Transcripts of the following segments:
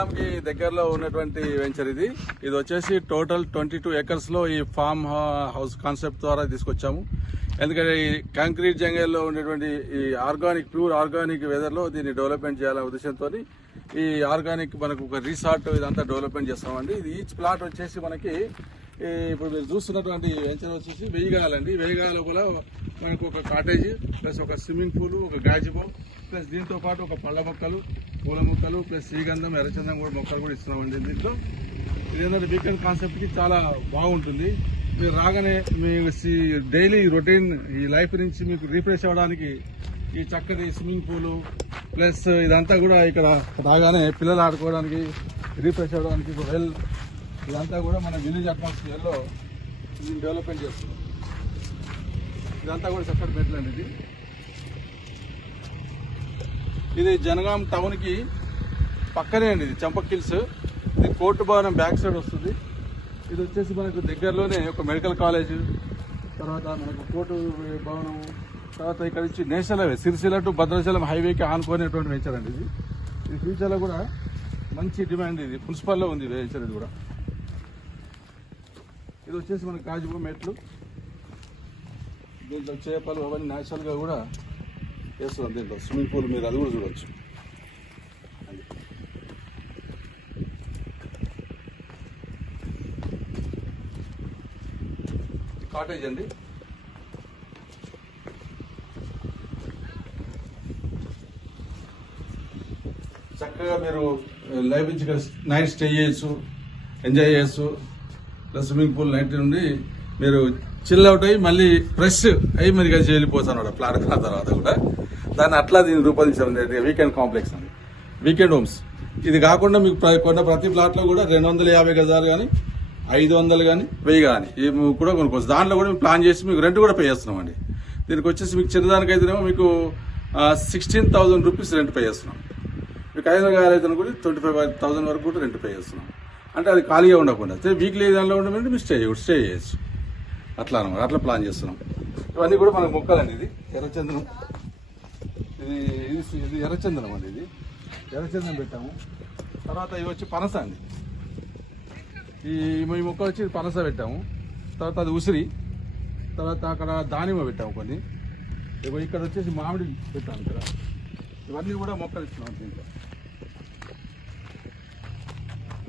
జనగాంకి దగ్గరలో ఉన్నటువంటి వెంచర్ ఇది వచ్చేసి టోటల్ 22 acres లో ఈ ఫామ్ హౌస్ కాన్సెప్ట్ ద్వారా తీసుకొచ్చాము. ఎందుకంటే ఈ కాంక్రీట్ జంగల్లో ఉండేటువంటి ఈ ప్యూర్ ఆర్గానిక్ వెదర్ లో దీన్ని డెవలప్మెంట్ చేయాలనే ఉద్దేశంతో ఈ ఆర్గానిక్ మనకు ఒక రిసార్ట్ ఇదంతా డెవలప్మెంట్ చేస్తామండి. ఇది ఈచ్ ప్లాట్ వచ్చేసి మనకి ఇప్పుడు మీరు చూస్తున్నటువంటి వెంచర్ వచ్చేసి 1000 గజాలండి. 1000 గజాల లోపల మనకు ఒక కాటేజ్ ప్లస్ ఒక స్విమ్మింగ్ పూల్, ఒక గాజిబో ప్లస్ దీంతో పాటు ఒక పళ్ళ మొక్కలు, పూల మొక్కలు ప్లస్ శ్రీగంధం, ఎర్రచందం కూడా మొక్కలు కూడా ఇస్తున్నామండి. దీంట్లో ఇదేంటంటే వీకెండ్ కాన్సెప్ట్కి చాలా బాగుంటుంది. మీరు రాగానే మీకు డైలీ రొటీన్ ఈ లైఫ్ నుంచి మీకు రీఫ్రెష్ అవ్వడానికి ఈ చక్కటి స్విమ్మింగ్ పూల్ ప్లస్ ఇదంతా కూడా ఇక్కడ రాగానే పిల్లలు ఆడుకోవడానికి రీఫ్రెష్ అవ్వడానికి వెల్ ఇదంతా కూడా మన విలేజ్ అట్మాస్ఫియర్లో డెవలప్మెంట్ చేస్తున్నాం. ఇదంతా కూడా చక్కటి పెట్టలేండి. ఇది జనగాం టౌన్కి పక్కనే అండి. ఇది చంపక్ హిల్స్. ఇది కోర్టు భవనం బ్యాక్ సైడ్ వస్తుంది. ఇది వచ్చేసి మనకు దగ్గరలోనే ఒక మెడికల్ కాలేజ్, తర్వాత మనకు కోర్టు భవనం, తర్వాత ఇక్కడ నుంచి national highway Sircilla to Bhadrachalam హైవేకి ఆనుకునేటువంటి వెంచర్ అండి. ఇది ఫ్యూచర్లో కూడా మంచి డిమాండ్. ఇది మున్సిపల్లో ఉంది వెంచర్. ఇది కూడా ఇది వచ్చేసి మనకు గాజిబో మెట్లు, దీంట్లో చేపలు అవన్నీ న్యాచురల్గా కూడా వేస్తున్నాం. దీంట్లో స్విమ్మింగ్ పూల్ మీరు అది కూడా చూడవచ్చు. కాటేజ్ అండి. చక్కగా మీరు లైఫ్ నుంచి ఇక్కడ నైట్ స్టే చేయొచ్చు, ఎంజాయ్ చేయొచ్చు. ప్లస్ స్విమ్మింగ్ పూల్ నైట్ నుండి మీరు చిల్ అవుట్ అయ్యి మళ్ళీ ఫ్రెష్ అయ్యి మీరు కలిసి వెళ్ళిపోతాను ప్లాట్ తర్వాత కూడా. దాన్ని అట్లా దీన్ని రూపొందించారు వీకెండ్ కాంప్లెక్స్ అని, వీకెండ్ హోమ్స్. ఇది కాకుండా మీకు కొన్న ప్రతి ప్లాట్లో కూడా 250 గజాలు కానీ 500 కానీ 1000 కానీ ఇవి కూడా కొనుక్కోవచ్చు. దాంట్లో కూడా మేము ప్లాన్ చేసి మీకు రెంట్ కూడా పే చేస్తున్నామండి. దీనికి వచ్చేసి మీకు చిన్నదానికైతేనేమో మీకు 16,000 రూపీస్ రెంట్ పే చేస్తున్నాం. మీకు 500 గజాలు అయితే కూడా 25,000 వరకు కూడా రెంట్ పే చేస్తున్నాం. అంటే అది ఖాళీగా ఉండకుండా వీక్లీ దానిలో ఉండమంటే మీరు స్టే చేయొచ్చు. అట్లా అనమాట. అట్లా ప్లాన్ చేస్తున్నాం. ఇవన్నీ కూడా మనకు మొక్కలండి. ఇది ఎర్రచందనం, ఇది ఎర్రచందనం అండి. ఇది ఎర్రచందనం పెట్టాము. తర్వాత ఇవి వచ్చి పనస అండి. ఈ మొక్క వచ్చి పనస పెట్టాము. తర్వాత అది ఉసిరి, తర్వాత అక్కడ దానిమ్మ పెట్టాము కొన్ని. ఇక్కడ వచ్చేసి మామిడి పెట్టాము. ఇక్కడ ఇవన్నీ కూడా మొక్కలు ఇస్తున్నాం.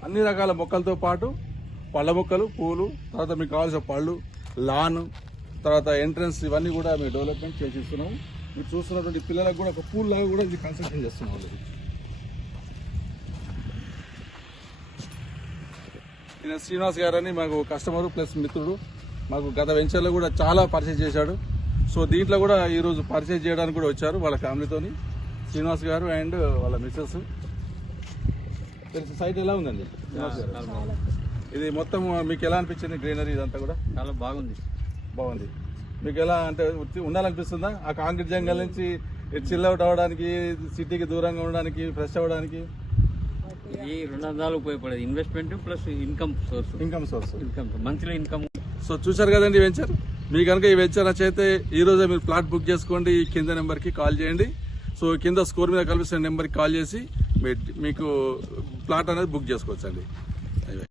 అన్ని రకాల మొక్కలతో పాటు పళ్ళ మొక్కలు, పూలు, తర్వాత మీకు కావాల్సిన పళ్ళు, లాన్, తర్వాత ఎంట్రన్స్ ఇవన్నీ కూడా మేము డెవలప్మెంట్ చేసిస్తున్నాము. మీరు చూస్తున్నటువంటి పిల్లలకు కూడా ఒక పూల్ లాగా కూడా ఇది కన్స్ట్రక్షన్ చేస్తున్నాం. ఈయన శ్రీనివాస్ గారని మాకు కస్టమరు ప్లస్ మిత్రుడు. మాకు గత వెంచర్లో కూడా చాలా పర్చేజ్ చేశాడు. సో దీంట్లో కూడా ఈరోజు పర్చేజ్ చేయడానికి కూడా వచ్చారు వాళ్ళ ఫ్యామిలీతోని. శ్రీనివాస్ గారు అండ్ వాళ్ళ మిస్సెస్. తెలుసు సైట్ ఎలా ఉందండి శ్రీనివాస్ గారు? ఇది మొత్తం మీకు ఎలా అనిపించింది? గ్రీనరీ ఇదంతా కూడా చాలా బాగుంది. మీకు ఎలా అంటే ఉండాలనిపిస్తుందా? ఆ కాంక్రీట్ జంగల్ నుంచి చిల్ అవుట్ అవ్వడానికి, సిటీకి దూరంగా ఉండడానికి, ఫ్రెష్ అవ్వడానికి ఈ 200 ఉపయోగపడేది. Investment plus income source monthly income. So చూసారు కదండి ఈ వెంచర్. మీకు కనుక ఈ వెంచర్ నచ్చైతే ఈ రోజే మీరు ప్లాట్ బుక్ చేసుకోండి. ఈ కింద నెంబర్కి కాల్ చేయండి. సో కింద స్కోర్ మీద కల్పిస్తున్న నెంబర్కి కాల్ చేసి మీకు ప్లాట్ అనేది బుక్ చేసుకోవచ్చండి.